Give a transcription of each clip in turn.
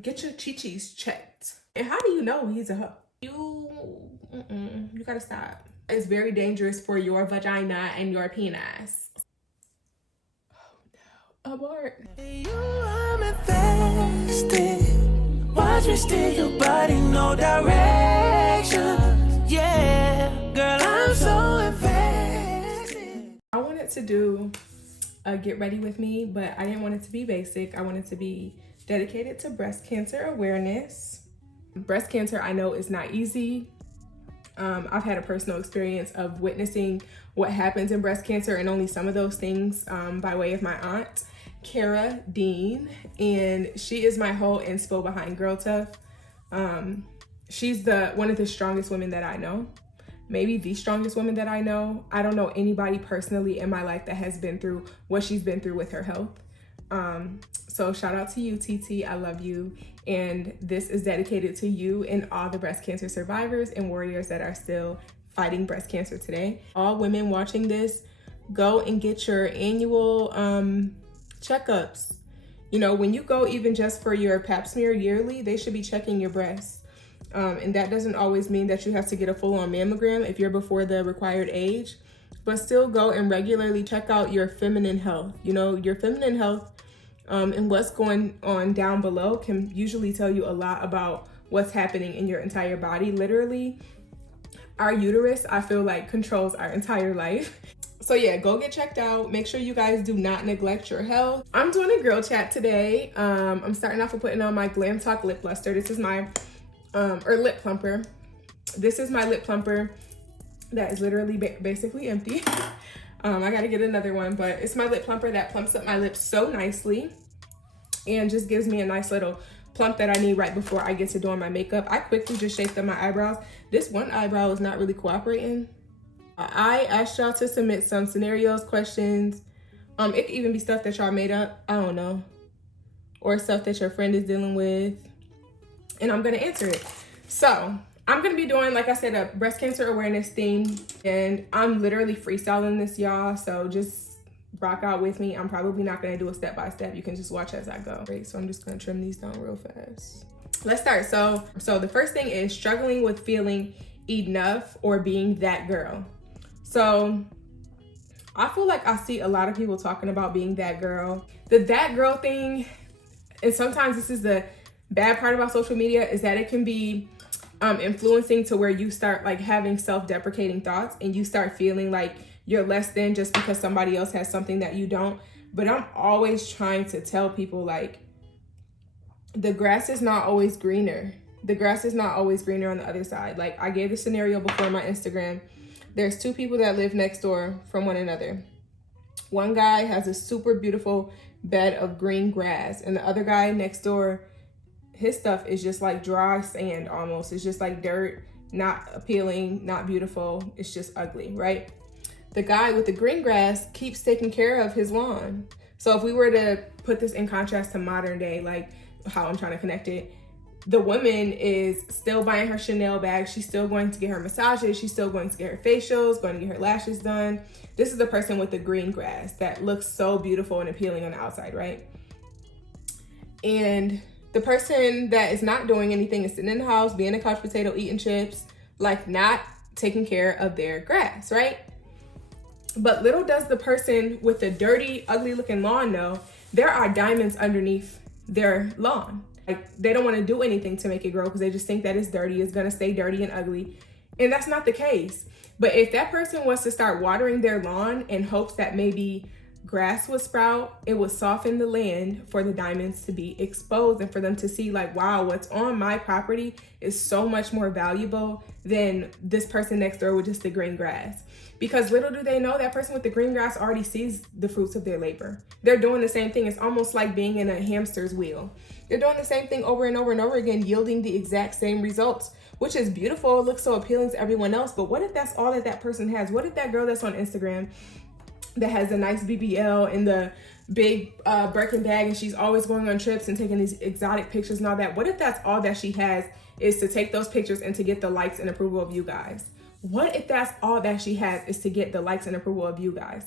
Get your chi-chis checked. And how do you know he's a hoe? You gotta stop. It's very dangerous for your vagina and your penis. Oh no, abort. You I'm invested. Watch me steer your body, no direction. Yeah, girl, I'm so invested. I wanted to do a get ready with me, but I didn't want it to be basic. I wanted to be dedicated to breast cancer awareness. Breast cancer, I know, is not easy. I've had a personal experience of witnessing what happens in breast cancer and only some of those things by way of my aunt, Kara Dean, and she is my whole inspo behind Girl Tough. She's one of the strongest women that I know, maybe the strongest woman that I know. I don't know anybody personally in my life that has been through what she's been through with her health. So shout out to you, TT, I love you. And this is dedicated to you and all the breast cancer survivors and warriors that are still fighting breast cancer today. All women watching this, go and get your annual checkups. You know, when you go even just for your pap smear yearly, they should be checking your breasts. And that doesn't always mean that you have to get a full-on mammogram if you're before the required age, but still go and regularly check out your feminine health. You know, your feminine health and what's going on down below can usually tell you a lot about what's happening in your entire body. Literally, our uterus, I feel like, controls our entire life. So yeah, go get checked out. Make sure you guys do not neglect your health. I'm doing a girl chat today. I'm starting off with putting on my Glam Talk lip luster. This is my, or lip plumper. This is my lip plumper that is literally basically empty. I gotta get another one, but it's my lip plumper that plumps up my lips so nicely and just gives me a nice little plump that I need right before I get to doing my makeup. I quickly just shaped up my eyebrows. This one eyebrow is not really cooperating. I asked y'all to submit some scenarios, questions. It could even be stuff that y'all made up, I don't know, or stuff that your friend is dealing with, and I'm gonna answer it. So I'm gonna be doing, like I said, a breast cancer awareness theme, and I'm literally freestyling this, y'all, so just rock out with me. I'm probably not gonna do a step-by-step. You can just watch as I go. Great, so I'm just gonna trim these down real fast. Let's start. So the first thing is struggling with feeling enough or being that girl. So I feel like I see a lot of people talking about being that girl. That girl thing, and sometimes this is the bad part about social media, is that it can be influencing to where you start like having self-deprecating thoughts and you start feeling like you're less than just because somebody else has something that you don't. But I'm always trying to tell people, like, the grass is not always greener. The grass is not always greener on the other side. Like, I gave the scenario before on my Instagram. There's two people that live next door from one another. One guy has a super beautiful bed of green grass, and the other guy next door, his stuff is just like dry sand almost. It's just like dirt, not appealing, not beautiful. It's just ugly, right? The guy with the green grass keeps taking care of his lawn. So if we were to put this in contrast to modern day, like how I'm trying to connect it, the woman is still buying her Chanel bag. She's still going to get her massages. She's still going to get her facials, going to get her lashes done. This is the person with the green grass that looks so beautiful and appealing on the outside, right? And the person that is not doing anything is sitting in the house, being a couch potato, eating chips, like not taking care of their grass, right? But little does the person with the dirty, ugly looking lawn know there are diamonds underneath their lawn. Like, they don't want to do anything to make it grow because they just think that it's dirty, it's gonna stay dirty and ugly. And that's not the case. But if that person was to start watering their lawn in hopes that maybe grass would sprout, it would soften the land for the diamonds to be exposed and for them to see, like, wow, what's on my property is so much more valuable than this person next door with just the green grass. Because little do they know, that person with the green grass already sees the fruits of their labor. They're doing the same thing. It's almost like being in a hamster's wheel. They're doing the same thing over and over and over again, yielding the exact same results, which is beautiful. It looks so appealing to everyone else. But what if that's all that that person has? What if that girl that's on Instagram that has a nice BBL and the big Birkin bag, and she's always going on trips and taking these exotic pictures and all that, what if that's all that she has is to take those pictures and to get the likes and approval of you guys? What if that's all that she has is to get the likes and approval of you guys?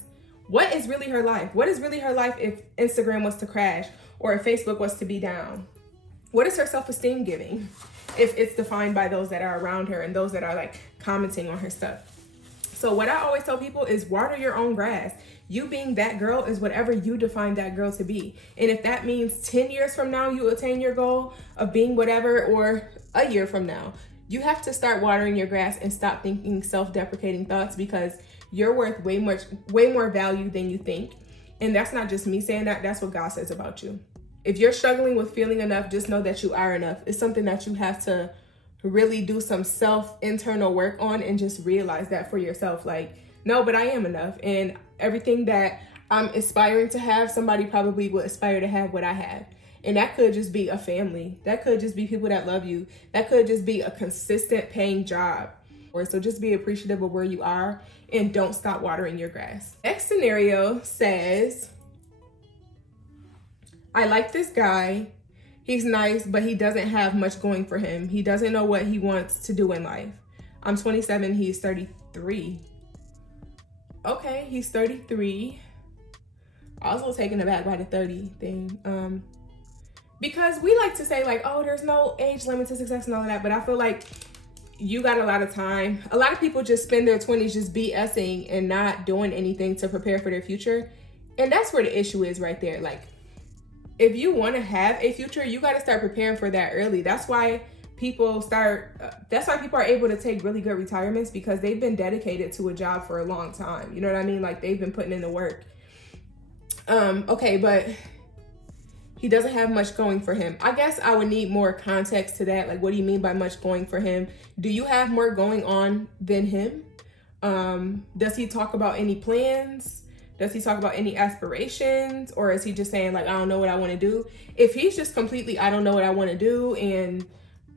What is really her life? What is really her life if Instagram was to crash or if Facebook was to be down? What is her self-esteem giving if it's defined by those that are around her and those that are like commenting on her stuff? So what I always tell people is water your own grass. You being that girl is whatever you define that girl to be. And if that means 10 years from now you attain your goal of being whatever, or a year from now, you have to start watering your grass and stop thinking self-deprecating thoughts, because you're worth way more value than you think. And that's not just me saying that, that's what God says about you. If you're struggling with feeling enough, just know that you are enough. It's something that you have to really do some internal work on and just realize that for yourself. Like, no, but I am enough. And everything that I'm aspiring to have, somebody probably would aspire to have what I have. And that could just be a family. That could just be people that love you. That could just be a consistent paying job. Or so just be appreciative of where you are and don't stop watering your grass. Next scenario says, I like this guy. He's nice, but he doesn't have much going for him. He doesn't know what he wants to do in life. I'm 27, he's 33. Okay, he's 33. I was a little taken aback by the 30 thing. Because we like to say like, oh, there's no age limit to success and all of that, but I feel like you got a lot of time. A lot of people just spend their 20s just BSing and not doing anything to prepare for their future. And that's where the issue is right there. Like, if you want to have a future, you got to start preparing for that early. That's why people are able to take really good retirements, because they've been dedicated to a job for a long time. You know what I mean? Like, they've been putting in the work. Okay, but he doesn't have much going for him. I guess I would need more context to that. Like, what do you mean by much going for him? Do you have more going on than him? Does he talk about any plans? Does he talk about any aspirations? Or is he just saying like, I don't know what I want to do? If he's just completely, I don't know what I want to do, and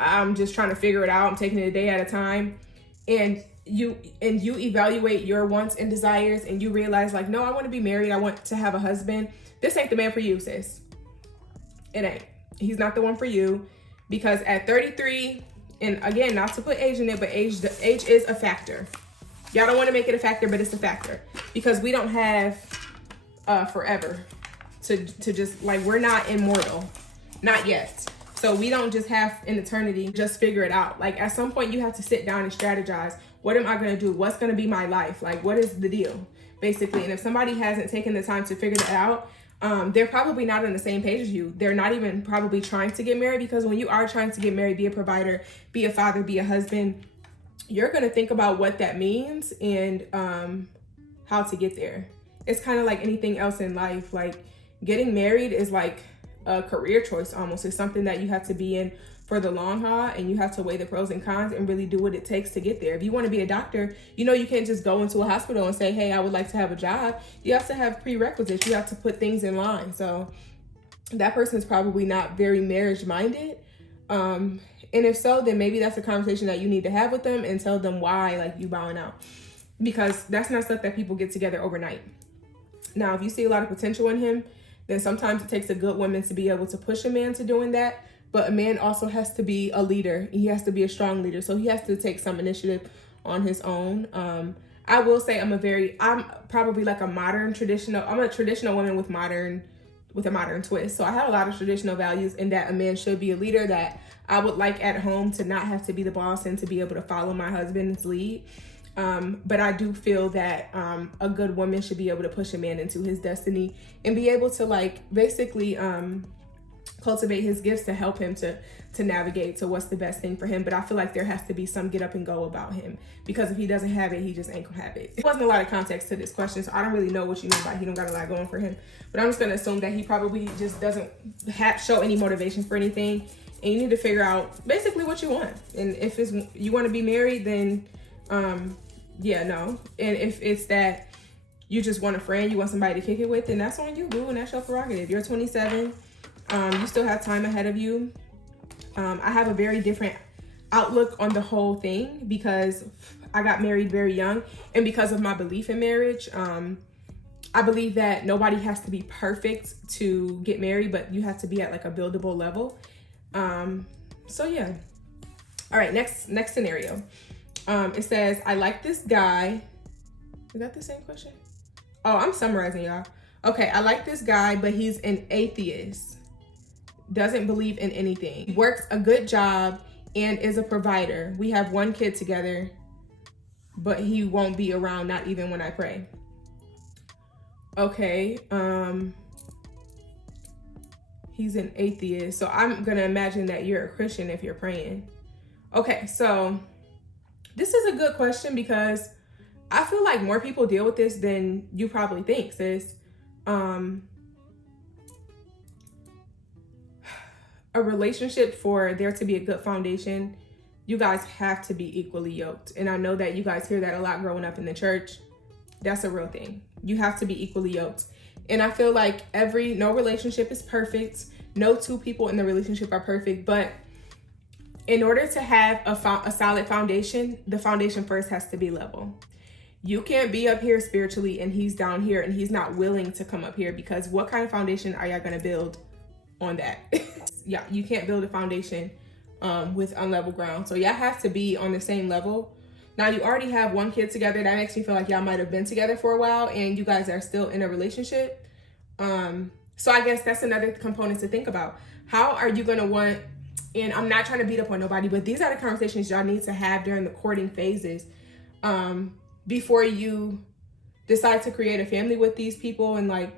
I'm just trying to figure it out, I'm taking it a day at a time, and you evaluate your wants and desires, and you realize like, no, I want to be married, I want to have a husband, this ain't the man for you, sis. It ain't. He's not the one for you, because at 33, and again, not to put age in it, but age is a factor. Y'all don't want to make it a factor, but it's a factor, because we don't have forever to just, like, we're not immortal, not yet. So we don't just have an eternity, just figure it out. Like, at some point you have to sit down and strategize. What am I going to do? What's going to be my life? Like, what is the deal, basically? And if somebody hasn't taken the time to figure that out, they're probably not on the same page as you. They're not even probably trying to get married, because when you are trying to get married, be a provider, be a father, be a husband, you're going to think about what that means and how to get there. It's kind of like anything else in life. Like, getting married is like a career choice almost. It's something that you have to be in for the long haul, and you have to weigh the pros and cons and really do what it takes to get there. If you want to be a doctor, you know, you can't just go into a hospital and say, hey, I would like to have a job. You have to have prerequisites. You have to put things in line. So that person is probably not very marriage minded. And if so, then maybe that's a conversation that you need to have with them and tell them why, like, you bowing out, because that's not stuff that people get together overnight. Now, if you see a lot of potential in him, then sometimes it takes a good woman to be able to push a man to doing that. But a man also has to be a leader. He has to be a strong leader. So he has to take some initiative on his own. I will say I'm probably like I'm a traditional woman with a modern twist. So I have a lot of traditional values in that a man should be a leader, that I would like at home to not have to be the boss and to be able to follow my husband's lead. But I do feel that a good woman should be able to push a man into his destiny and be able to, like, basically cultivate his gifts to help him to navigate to what's the best thing for him. But I feel like there has to be some get up and go about him, because if he doesn't have it, he just ain't gonna have it. There wasn't a lot of context to this question, so I don't really know what you mean by he don't got a lot going for him. But I'm just gonna assume that he probably just doesn't show any motivation for anything, and you need to figure out basically what you want. And if you want to be married, then yeah, no. And if it's that you just want a friend, you want somebody to kick it with, then that's on you, boo, and that's your prerogative. You're 27. You still have time ahead of you. I have a very different outlook on the whole thing, because I got married very young, and because of my belief in marriage, I believe that nobody has to be perfect to get married, but you have to be at like a buildable level. So yeah. All right, next scenario. It says, I like this guy. Is that the same question? Oh, I'm summarizing, y'all. Okay, I like this guy, but he's an atheist. doesn't believe in anything, works a good job, and is a provider. We have one kid together, but he won't be around, not even when I pray. Okay, he's an atheist. So I'm gonna imagine that you're a Christian if you're praying. Okay, so this is a good question because I feel like more people deal with this than you probably think, sis. A relationship, for there to be a good foundation, you guys have to be equally yoked. And I know that you guys hear that a lot growing up in the church. That's a real thing. You have to be equally yoked. And I feel like no relationship is perfect. No two people in the relationship are perfect. But in order to have a solid foundation, the foundation first has to be level. You can't be up here spiritually and he's down here and he's not willing to come up here, because what kind of foundation are y'all gonna build on that? Yeah, you can't build a foundation with unlevel ground. So y'all have to be on the same level. Now you already have one kid together. That makes me feel like y'all might have been together for a while and you guys are still in a relationship. So I guess that's another component to think about. How are you gonna want, and I'm not trying to beat up on nobody, but these are the conversations y'all need to have during the courting phases, before you decide to create a family with these people and like,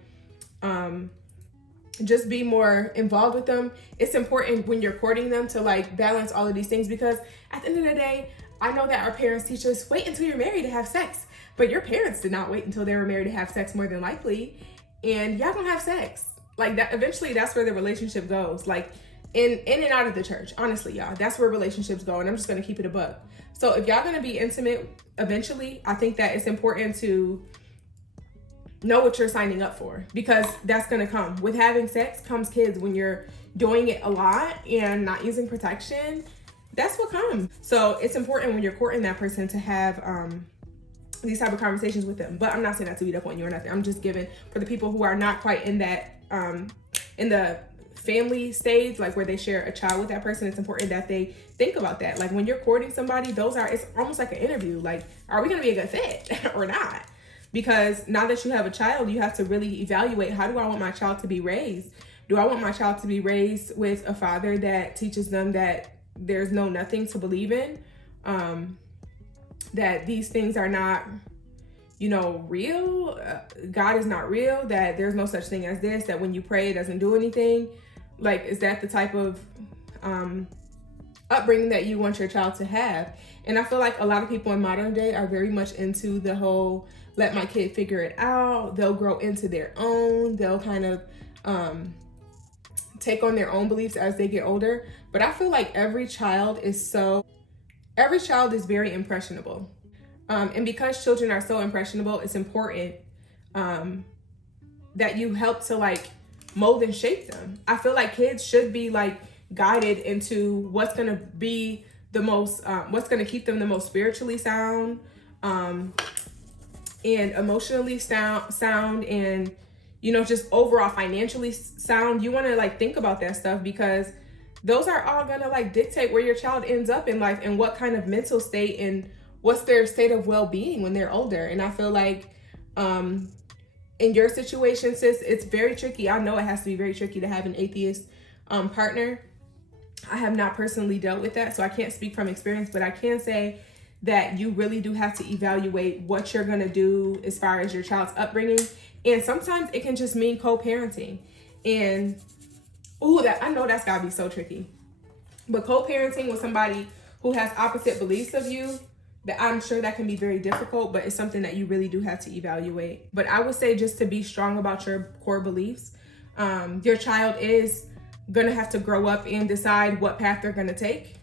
just be more involved with them. It's important when you're courting them to like balance all of these things, because at the end of the day, I know that our parents teach us, wait until you're married to have sex, but your parents did not wait until they were married to have sex, more than likely, and y'all gonna have sex like that. Eventually that's where the relationship goes, like in and out of the church. Honestly, y'all, that's where relationships go, and I'm just gonna keep it a buck. So if y'all gonna be intimate eventually, I think that it's important to know what you're signing up for, because that's gonna come. With having sex comes kids. When you're doing it a lot and not using protection, that's what comes. So it's important when you're courting that person to have these type of conversations with them. But I'm not saying that to beat up on you or nothing. I'm just giving, for the people who are not quite in that in the family stage, like where they share a child with that person, it's important that they think about that. Like when you're courting somebody, it's almost like an interview. Like, are we gonna be a good fit or not? Because now that you have a child, you have to really evaluate, how do I want my child to be raised? Do I want my child to be raised with a father that teaches them that there's nothing to believe in? That these things are not, real? God is not real? That there's no such thing as this? That when you pray, it doesn't do anything? Like, is that the type of upbringing that you want your child to have? And I feel like a lot of people in modern day are very much into the whole, let my kid figure it out. They'll grow into their own. They'll kind of take on their own beliefs as they get older. But I feel like every child is very impressionable. And because children are so impressionable, it's important that you help to like mold and shape them. I feel like kids should be like guided into what's gonna be the most, what's gonna keep them the most spiritually sound, and emotionally sound, and just overall financially sound. You want to like think about that stuff, because those are all gonna like dictate where your child ends up in life and what kind of mental state and what's their state of well-being when they're older. And I feel like in your situation, sis, it's very tricky. I know it has to be very tricky to have an atheist partner. I have not personally dealt with that, so I can't speak from experience, but I can say that you really do have to evaluate what you're gonna do as far as your child's upbringing. And sometimes it can just mean co-parenting. And I know that's gotta be so tricky. But co-parenting with somebody who has opposite beliefs of you, that I'm sure that can be very difficult, but it's something that you really do have to evaluate. But I would say just to be strong about your core beliefs. Your child is gonna have to grow up and decide what path they're gonna take.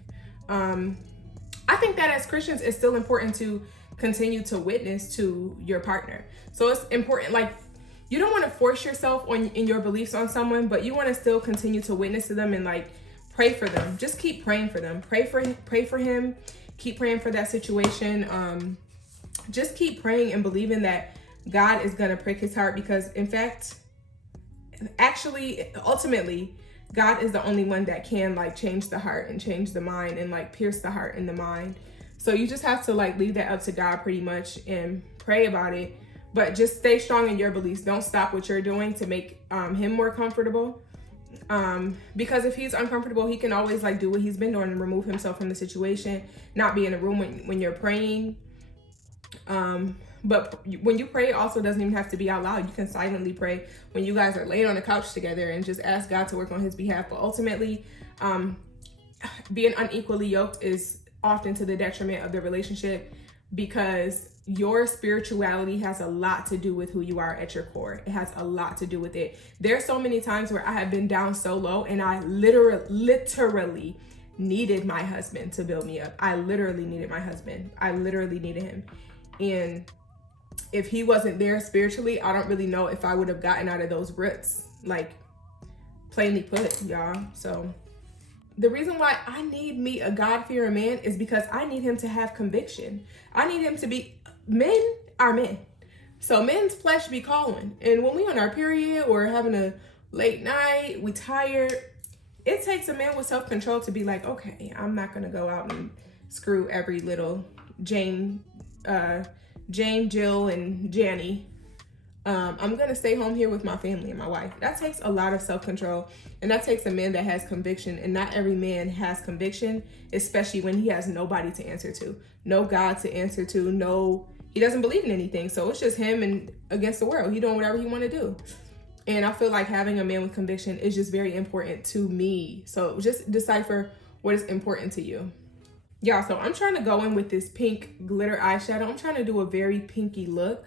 I think that as Christians, it's still important to continue to witness to your partner. So it's important, like, you don't want to force yourself in your beliefs on someone, but you want to still continue to witness to them and like pray for them. Just keep praying for them. Pray for him. Keep praying for that situation. Just keep praying and believing that God is gonna prick his heart, because in fact, ultimately, God is the only one that can like change the heart and change the mind and like pierce the heart and the mind. So you just have to like leave that up to God pretty much and pray about it. But just stay strong in your beliefs. Don't stop what you're doing to make him more comfortable. Because if he's uncomfortable, he can always like do what he's been doing and remove himself from the situation, not be in a room when you're praying. But when you pray, it also doesn't even have to be out loud. You can silently pray when you guys are laying on the couch together and just ask God to work on his behalf. But ultimately, being unequally yoked is often to the detriment of the relationship, because your spirituality has a lot to do with who you are at your core. It has a lot to do with it. There's so many times where I have been down so low and I literally needed my husband to build me up. I literally needed my husband. I literally needed him. And if he wasn't there spiritually, I don't really know if I would have gotten out of those ruts, like plainly put, y'all. So the reason why I need me a God-fearing man is because I need him to have conviction. I need him to be, men are men. So men's flesh be calling. And when we on our period or having a late night, we tired, it takes a man with self-control to be like, okay, I'm not gonna go out and screw every little Jane, Jill, and Janny. I'm gonna stay home here with my family and my wife. That takes a lot of self-control, and that takes a man that has conviction. And not every man has conviction, especially when he has nobody to answer to, no God to answer to, he doesn't believe in anything. So it's just him and against the world. He doing whatever he want to do. And I feel like having a man with conviction is just very important to me. So just decipher what is important to you. Y'all, so I'm trying to go in with this pink glitter eyeshadow. I'm trying to do a very pinky look.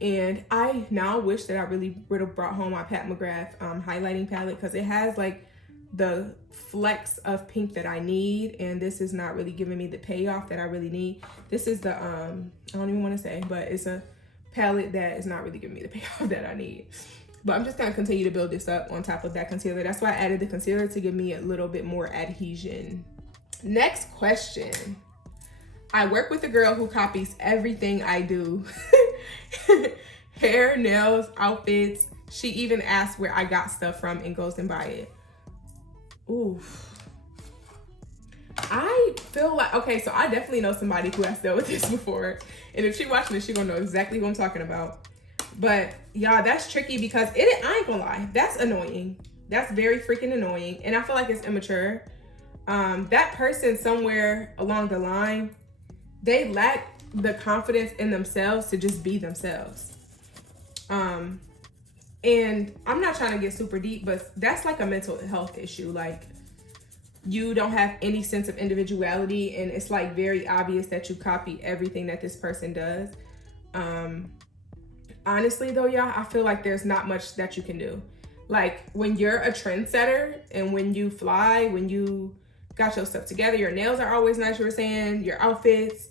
And I now wish that I really would have brought home my Pat McGrath highlighting palette, because it has like the flecks of pink that I need. And this is not really giving me the payoff that I really need. This is the, I don't even want to say, but it's a palette that is not really giving me the payoff that I need. But I'm just going to continue to build this up on top of that concealer. That's why I added the concealer, to give me a little bit more adhesion. Next question. I work with a girl who copies everything I do. Hair, nails, outfits. She even asks where I got stuff from and goes and buy it. Oof. I feel like, okay, so I definitely know somebody who has dealt with this before. And if she watching this, she gonna know exactly who I'm talking about. But y'all, that's tricky, because I ain't gonna lie, that's annoying. That's very freaking annoying. And I feel like it's immature. That person somewhere along the line, they lack the confidence in themselves to just be themselves. And I'm not trying to get super deep, but that's like a mental health issue. Like, you don't have any sense of individuality, and it's like very obvious that you copy everything that this person does. Honestly though, y'all, I feel like there's not much that you can do. Like, when you're a trendsetter and when you fly, when you got your stuff together, your nails are always nice, you were saying, your outfits,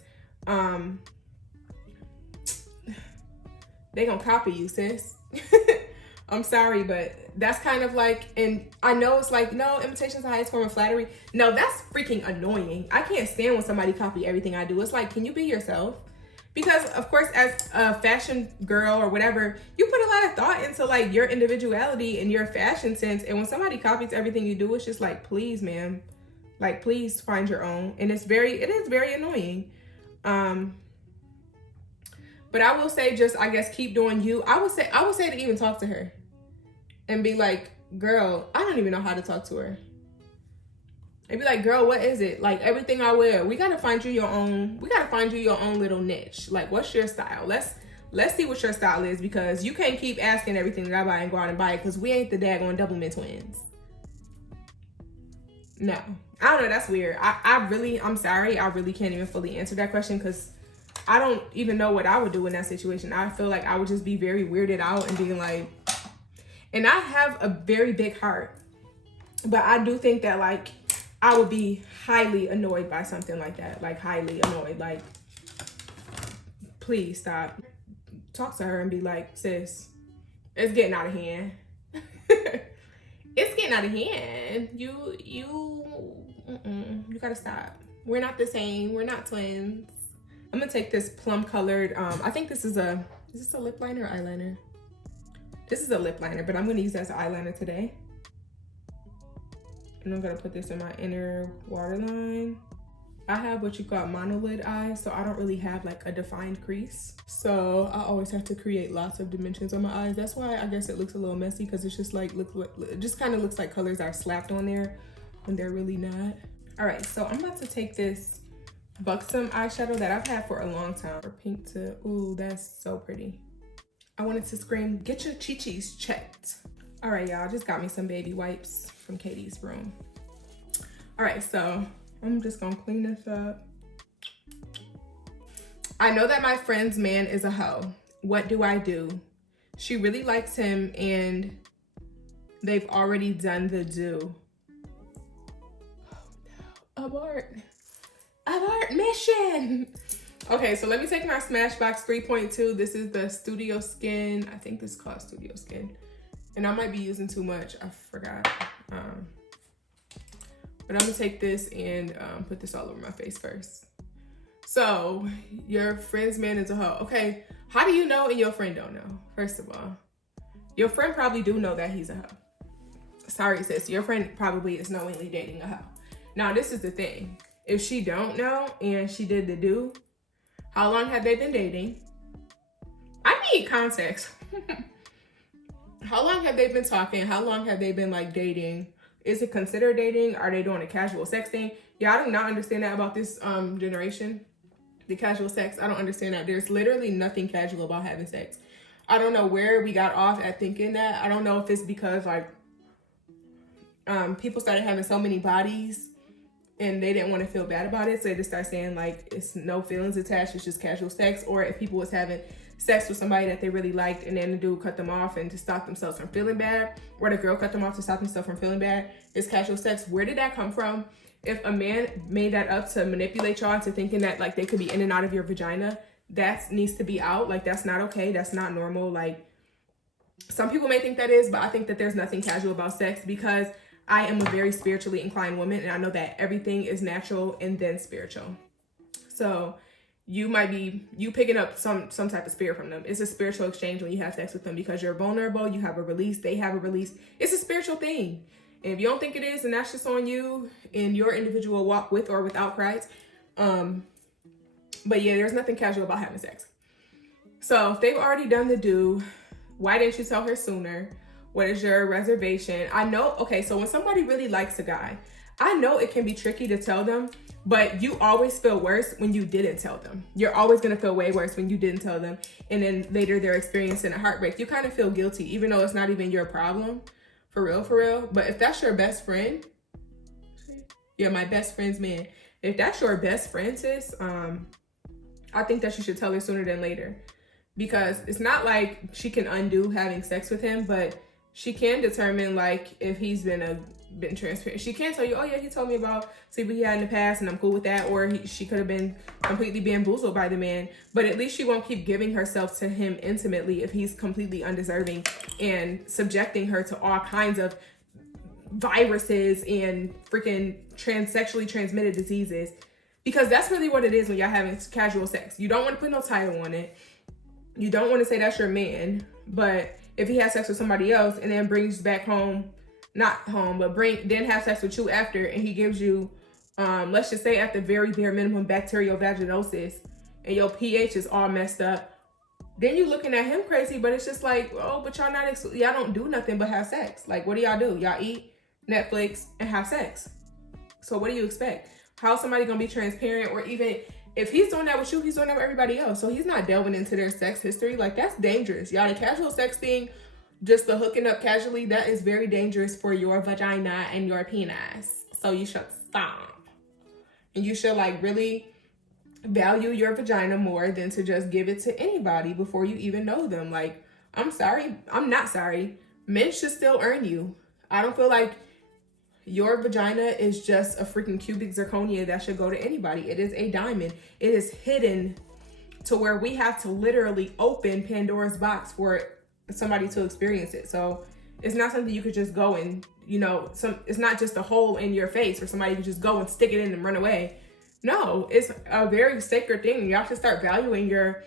they gonna copy you, sis. I'm sorry, but that's kind of like, and I know it's like, no, imitation is the highest form of flattery. No, that's freaking annoying. I can't stand when somebody copy everything I do. It's like, can you be yourself? Because of course, as a fashion girl or whatever, you put a lot of thought into like your individuality and your fashion sense. And when somebody copies everything you do, it's just like, please, ma'am, like, please find your own. And it is very annoying. But I will say, just, I guess, keep doing you. I would say to even talk to her and be like, girl, I don't even know how to talk to her. And be like, girl, what is it? Like, everything I wear, we gotta find you your own little niche. Like, what's your style? Let's see what your style is, because you can't keep asking everything that I buy and go out and buy it, because we ain't the daggone Doublemint twins. No, I don't know, that's weird. I'm sorry, I really can't even fully answer that question, because I don't even know what I would do in that situation. I feel like I would just be very weirded out and being like, and I have a very big heart, but I do think that like I would be highly annoyed by something like that. Like, highly annoyed. Like, please stop. Talk to her and be like, sis, it's getting out of hand. It's getting out of hand. You gotta stop. We're not the same. We're not twins. I'm gonna take this plum colored, I think this is this a lip liner or eyeliner? This is a lip liner, but I'm gonna use that as an eyeliner today. And I'm gonna put this in my inner waterline. I have what you call monolid eyes, so I don't really have like a defined crease. So I always have to create lots of dimensions on my eyes. That's why I guess it looks a little messy, because it's just like, it just kind of looks like colors are slapped on there when they're really not. All right, so I'm about to take this Buxom eyeshadow that I've had for a long time. Or pink to, ooh, that's so pretty. I wanted to scream, get your chi-chis checked. All right, y'all, just got me some baby wipes from Katie's room. All right, so I'm just gonna clean this up. I know that my friend's man is a hoe. What do I do? She really likes him and they've already done the do. Oh no, abort mission. Okay, so let me take my Smashbox 3.2. This is the Studio Skin. I think this is called Studio Skin. And I might be using too much, I forgot. But I'm gonna take this and put this all over my face first. So, your friend's man is a hoe. Okay, how do you know and your friend don't know? First of all, your friend probably do know that he's a hoe. Sorry, sis, your friend probably is knowingly dating a hoe. Now, this is the thing. If she don't know and she did the do, how long have they been dating? I need context. How long have they been talking? How long have they been like dating? Is it considered dating? Are they doing a casual sex thing? Yeah, I do not understand that about this generation. The casual sex, I don't understand that. There's literally nothing casual about having sex. I don't know where we got off at thinking that. I don't know if it's because like people started having so many bodies and they didn't want to feel bad about it, so they just start saying like it's no feelings attached, it's just casual sex. Or if people was having sex with somebody that they really liked and then the dude cut them off and to stop themselves from feeling bad, or the girl cut them off to stop themselves from feeling bad, it's casual sex. Where did that come from? If a man made that up to manipulate y'all into thinking that like they could be in and out of your vagina, that needs to be out. Like, that's not okay. That's not normal. Like, some people may think that is, but I think that there's nothing casual about sex, because I am a very spiritually inclined woman, and I know that everything is natural and then spiritual. So you might be, you picking up some type of spirit from them. It's a spiritual exchange when you have sex with them, because you're vulnerable, you have a release, they have a release. It's a spiritual thing. And if you don't think it is, then that's just on you in your individual walk with or without Christ. But yeah, there's nothing casual about having sex. So if they've already done the do, why didn't you tell her sooner? What is your reservation? I know, okay, so when somebody really likes a guy, I know it can be tricky to tell them, but you always feel worse when you didn't tell them. You're always gonna feel way worse when you didn't tell them, and then later they're experiencing a heartbreak. You kind of feel guilty, even though it's not even your problem, for real. But if that's your best friend, yeah, my best friend's man, if that's your best friend, sis, I think that you should tell her sooner than later, because it's not like she can undo having sex with him, but she can determine like if he's been transparent. She can tell you, oh yeah, he told me about sleeping he had in the past and I'm cool with that. Or she could have been completely bamboozled by the man, but at least she won't keep giving herself to him intimately if he's completely undeserving and subjecting her to all kinds of viruses and freaking sexually transmitted diseases. Because that's really what it is when y'all having casual sex. You don't want to put no title on it. You don't want to say that's your man, but if he has sex with somebody else and then brings back home, not home, but then have sex with you after, and he gives you, let's just say at the very bare minimum, bacterial vaginosis, and your pH is all messed up, then you looking at him crazy. But it's just like, oh, but y'all y'all don't do nothing but have sex. Like, what do y'all do? Y'all eat, Netflix, and have sex. So what do you expect? How's somebody gonna be transparent? Or even if he's doing that with you, he's doing that with everybody else. So he's not delving into their sex history. Like, that's dangerous. Y'all, the casual sex thing, just the hooking up casually, that is very dangerous for your vagina and your penis. So you should stop. And you should like really value your vagina more than to just give it to anybody before you even know them. Like, I'm not sorry. Men should still earn you. I don't feel like your vagina is just a freaking cubic zirconia that should go to anybody. It is a diamond. It is hidden to where we have to literally open Pandora's box for somebody to experience it. So it's not something you could just go and, it's not just a hole in your face where somebody can just go and stick it in and run away. No, it's a very sacred thing. You have to start valuing your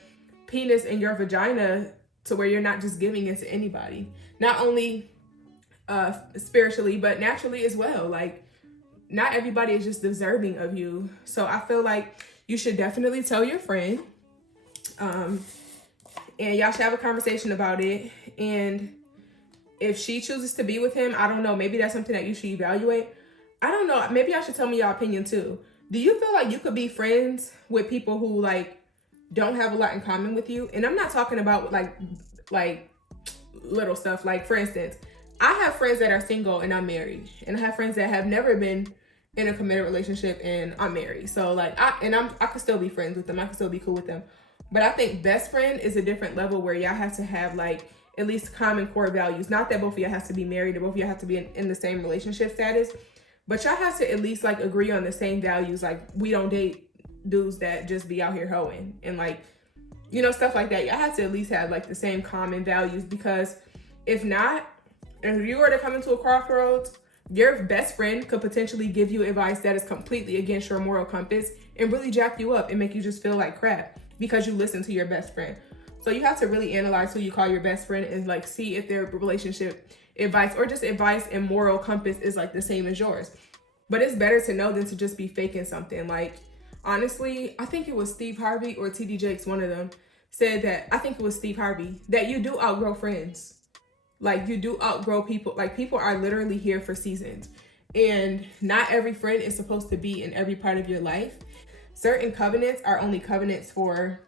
penis and your vagina to where you're not just giving it to anybody. Not only spiritually, but naturally as well. Like, not everybody is just deserving of you. So I feel like you should definitely tell your friend. And y'all should have a conversation about it. And if she chooses to be with him, I don't know, maybe that's something that you should evaluate. I don't know, maybe y'all should tell me your opinion too. Do you feel like you could be friends with people who like don't have a lot in common with you? And I'm not talking about like little stuff. Like, for instance, I have friends that are single and I'm married, and I have friends that have never been in a committed relationship and I'm married. So like I could still be friends with them. I could still be cool with them. But I think best friend is a different level where y'all have to have like at least common core values. Not that both of y'all have to be married or both of y'all have to be in the same relationship status, but y'all have to at least like agree on the same values. Like, we don't date dudes that just be out here hoeing and like, you know, stuff like that. Y'all have to at least have like the same common values, because if not, if you were to come into a crossroads, your best friend could potentially give you advice that is completely against your moral compass and really jack you up and make you just feel like crap because you listen to your best friend. So you have to really analyze who you call your best friend and like see if their relationship advice or just advice and moral compass is like the same as yours. But it's better to know than to just be faking something. Like, honestly, I think it was Steve Harvey or TD Jakes, one of them, said that, I think it was Steve Harvey, that you do outgrow friends. Like, you do outgrow people. Like, people are literally here for seasons. And not every friend is supposed to be in every part of your life. Certain covenants are only covenants for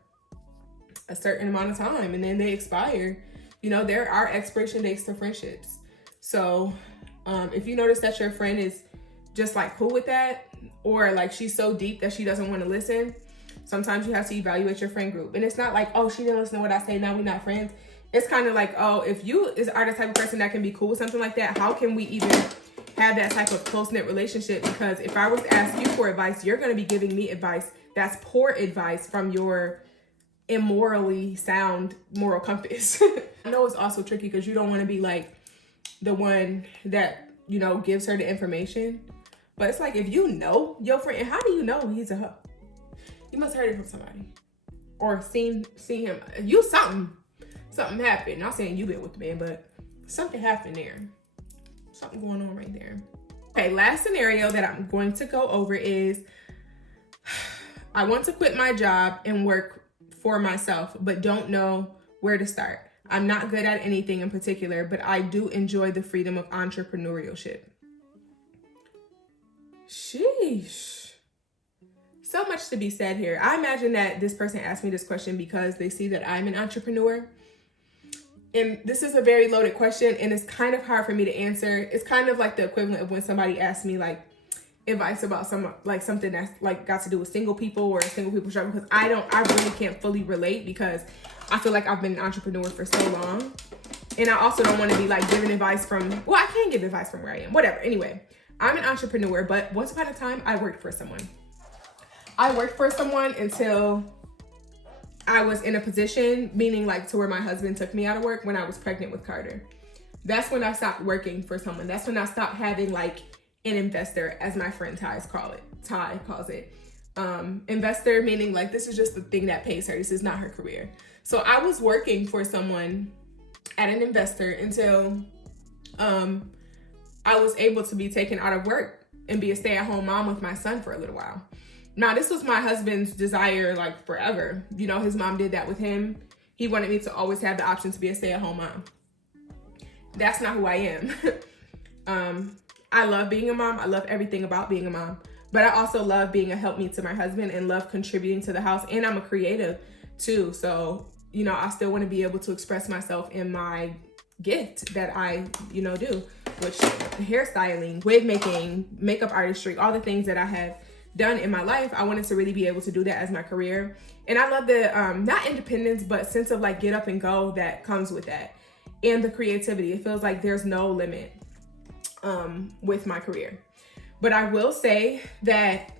a certain amount of time, and then they expire. You know, there are expiration dates to friendships. So if you notice that your friend is just like cool with that, or like she's so deep that she doesn't want to listen, sometimes you have to evaluate your friend group. And it's not like, oh, she didn't listen to what I say, now we're not friends. It's kind of like, oh, if you are the type of person that can be cool with something like that, how can we even have that type of close-knit relationship? Because if I was to ask you for advice, you're going to be giving me advice that's poor advice from your immorally sound moral compass. I know it's also tricky because you don't want to be like the one that, you know, gives her the information. But it's like, if you know your friend, how do you know he's a hoe? You must have heard it from somebody or seen him. You something happened. Not saying you been with the man, but something happened there. Something going on right there. Okay, last scenario that I'm going to go over is, I want to quit my job and work for myself, but don't know where to start. I'm not good at anything in particular, but I do enjoy the freedom of entrepreneurship. Sheesh. So much to be said here. I imagine that this person asked me this question because they see that I'm an entrepreneur. And this is a very loaded question, and it's kind of hard for me to answer. It's kind of like the equivalent of when somebody asks me like advice about something that's like got to do with single people or single people struggle, because I really can't fully relate, because I feel like I've been an entrepreneur for so long. And I also don't want to be like giving advice from, well, I can give advice from where I am, whatever. Anyway, I'm an entrepreneur, but once upon a time, I worked for someone. I worked for someone until I was in a position, meaning like to where my husband took me out of work when I was pregnant with Carter. That's when I stopped working for someone. That's when I stopped having like an investor, as my friend Ty calls it. Investor meaning like, this is just the thing that pays her. This is not her career. So I was working for someone at an investor until I was able to be taken out of work and be a stay-at-home mom with my son for a little while. Now, this was my husband's desire like forever. You know, his mom did that with him. He wanted me to always have the option to be a stay-at-home mom. That's not who I am. I love being a mom. I love everything about being a mom. But I also love being a helpmeet to my husband and love contributing to the house. And I'm a creative too. So, you know, I still want to be able to express myself in my gift that I, you know, do, which hairstyling, wig making, makeup artistry, all the things that I have done in my life. I wanted to really be able to do that as my career. And I love the, not independence, but sense of like get up and go that comes with that. And the creativity. It feels like there's no limit with my career. But I will say that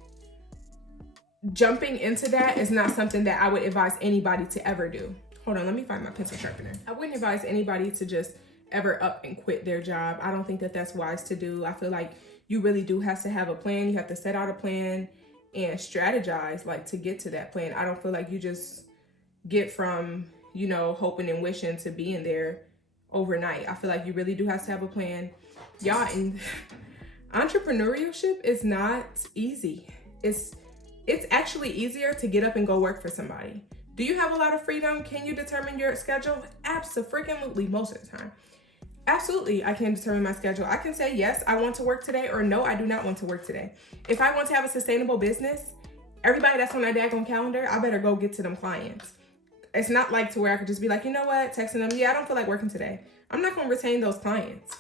jumping into that is not something that I would advise anybody to ever do. Hold on, let me find my pencil sharpener. I wouldn't advise anybody to just ever up and quit their job. I don't think that that's wise to do. I feel like you really do have to have a plan. You have to set out a plan and strategize like to get to that plan. I don't feel like you just get from, you know, hoping and wishing to being there overnight. I feel like you really do have to have a plan. Y'all, and Entrepreneurship is not easy. It's actually easier to get up and go work for somebody. Do you have a lot of freedom? Can you determine your schedule? Absolutely, most of the time. Absolutely, I can determine my schedule. I can say, yes, I want to work today, or no, I do not want to work today. If I want to have a sustainable business, everybody that's on that daggone calendar, I better go get to them clients. It's not like to where I could just be like, you know what, texting them, yeah, I don't feel like working today. I'm not gonna retain those clients.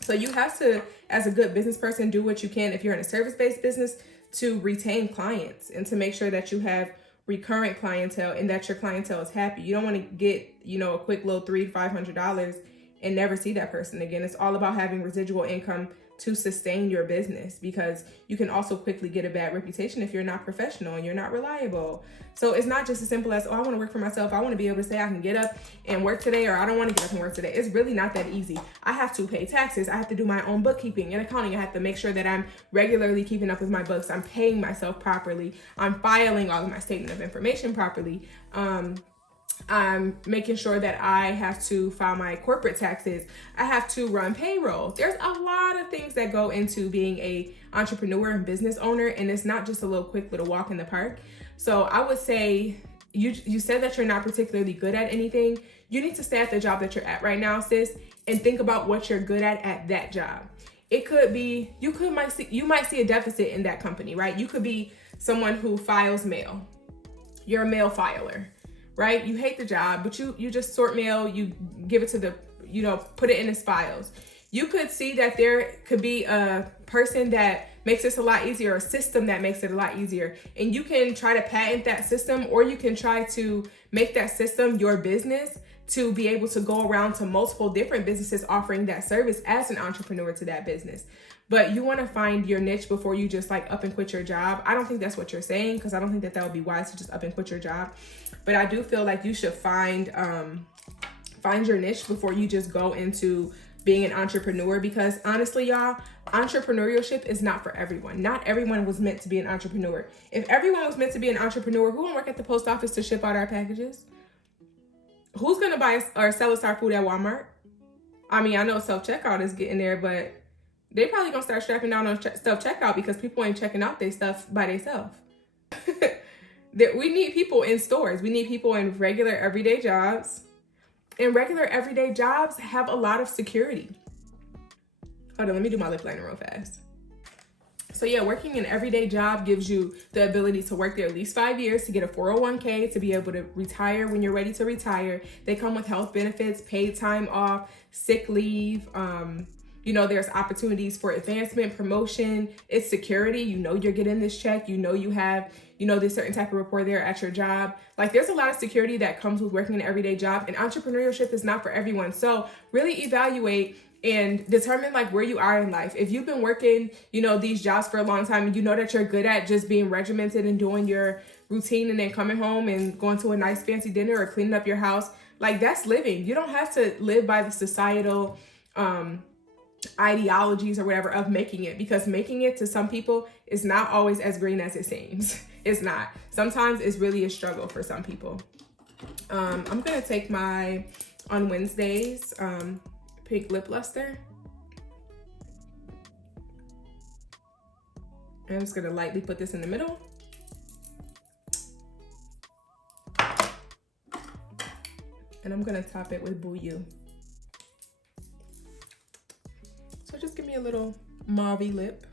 So you have to, as a good business person, do what you can if you're in a service-based business to retain clients and to make sure that you have recurrent clientele and that your clientele is happy. You don't want to get, a quick little $300 to $500 and never see that person again. It's all about having residual income to sustain your business, because you can also quickly get a bad reputation if you're not professional and you're not reliable. So it's not just as simple as, oh, I want to work for myself. I want to be able to say I can get up and work today, or I don't want to get up and work today. It's really not that easy. I have to pay taxes. I have to do my own bookkeeping and accounting. I have to make sure that I'm regularly keeping up with my books. I'm paying myself properly. I'm filing all of my statement of information properly. I'm making sure that I have to file my corporate taxes. I have to run payroll. There's a lot of things that go into being a entrepreneur and business owner, and it's not just a little quick little walk in the park. So I would say, you said that you're not particularly good at anything. You need to stay at the job that you're at right now, sis, and think about what you're good at that job. It could be, you might see a deficit in that company, right? You could be someone who files mail. You're a mail filer, right? You hate the job, but you just sort mail, you give it to put it in its files. You could see that there could be a person that makes this a lot easier, a system that makes it a lot easier. And you can try to patent that system, or you can try to make that system your business to be able to go around to multiple different businesses offering that service as an entrepreneur to that business. But you want to find your niche before you just like up and quit your job. I don't think that's what you're saying, because I don't think that would be wise to just up and quit your job. But I do feel like you should find your niche before you just go into being an entrepreneur, because honestly, y'all, entrepreneurship is not for everyone. Not everyone was meant to be an entrepreneur. If everyone was meant to be an entrepreneur, who would work at the post office to ship out our packages? Who's gonna buy or sell us our food at Walmart? I mean, I know self-checkout is getting there, but they probably gonna start strapping down on self-checkout because people ain't checking out their stuff by themselves. We need people in stores. We need people in regular everyday jobs. And regular everyday jobs have a lot of security. Hold on, let me do my lip liner real fast. So yeah, working an everyday job gives you the ability to work there at least 5 years, to get a 401k, to be able to retire when you're ready to retire. They come with health benefits, paid time off, sick leave. There's opportunities for advancement, promotion. It's security. You're getting this check. You have, this certain type of rapport there at your job. Like, there's a lot of security that comes with working an everyday job, and entrepreneurship is not for everyone. So really evaluate and determine like where you are in life. If you've been working, these jobs for a long time, and you know that you're good at just being regimented and doing your routine and then coming home and going to a nice fancy dinner or cleaning up your house, like that's living. You don't have to live by the societal, ideologies or whatever of making it, because making it to some people is not always as green as it seems. It's not. Sometimes it's really a struggle for some people. I'm gonna take my, on Wednesdays, pink lip luster. I'm just gonna lightly put this in the middle. And I'm gonna top it with Boo You. So just give me a little mauvey lip.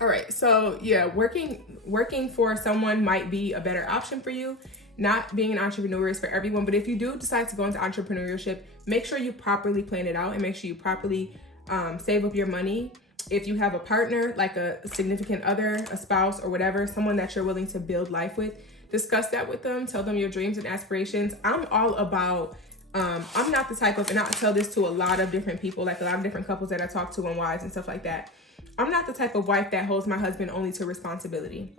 All right, so yeah, working for someone might be a better option for you. Not being an entrepreneur is for everyone, but if you do decide to go into entrepreneurship, make sure you properly plan it out and make sure you properly save up your money. If you have a partner, like a significant other, a spouse or whatever, someone that you're willing to build life with, discuss that with them, tell them your dreams and aspirations. I'm all about, I'm not the type of, and I tell this to a lot of different people, like a lot of different couples that I talk to and wives and stuff like that. I'm not the type of wife that holds my husband only to responsibility.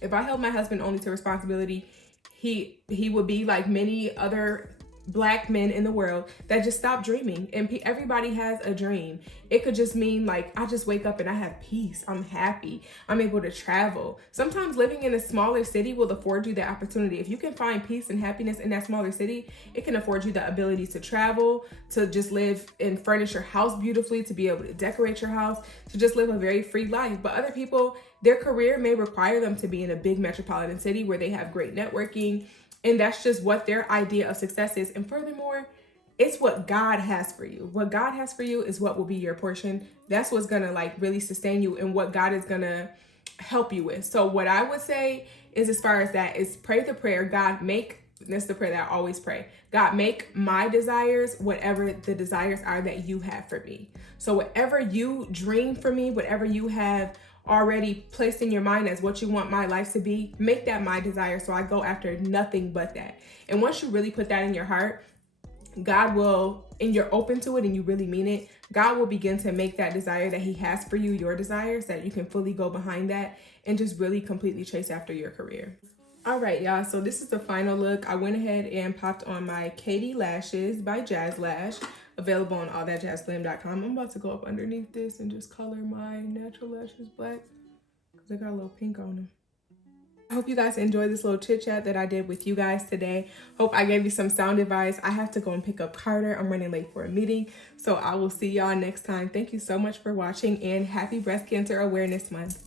If I held my husband only to responsibility, he would be like many other Black men in the world that just stop dreaming. And everybody has a dream. It could just mean like, I just wake up and I have peace. I'm happy. I'm able to travel. Sometimes living in a smaller city will afford you that opportunity. If you can find peace and happiness in that smaller city, it can afford you the ability to travel, to just live and furnish your house beautifully, to be able to decorate your house, to just live a very free life. But other people, their career may require them to be in a big metropolitan city where they have great networking, and that's just what their idea of success is. And furthermore, it's what God has for you. What God has for you is what will be your portion. That's what's gonna like really sustain you and what God is gonna help you with. So what I would say is, as far as that, is pray the prayer, God, make, that's the prayer that I always pray. God, make my desires whatever the desires are that you have for me. So whatever you dream for me, whatever you have already placed in your mind as what you want my life to be, make that my desire, so I go after nothing but that. And once you really put that in your heart, God will, and you're open to it and you really mean it, God will begin to make that desire that he has for you your desire, so that you can fully go behind that and just really completely chase after your career. All right, y'all, so this is the final look. I went ahead and popped on my Katie lashes by Jazz Lash, available on allthatjazzglam.com. I'm about to go up underneath this and just color my natural lashes black because they got a little pink on them. I hope you guys enjoyed this little chit chat that I did with you guys today. Hope I gave you some sound advice. I have to go and pick up Carter. I'm running late for a meeting, so I will see y'all next time. Thank you so much for watching, and happy Breast Cancer Awareness Month.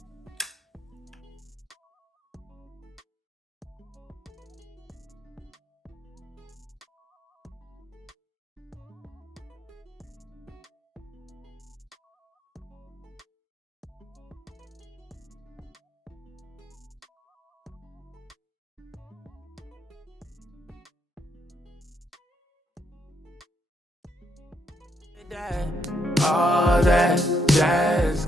All that jazz.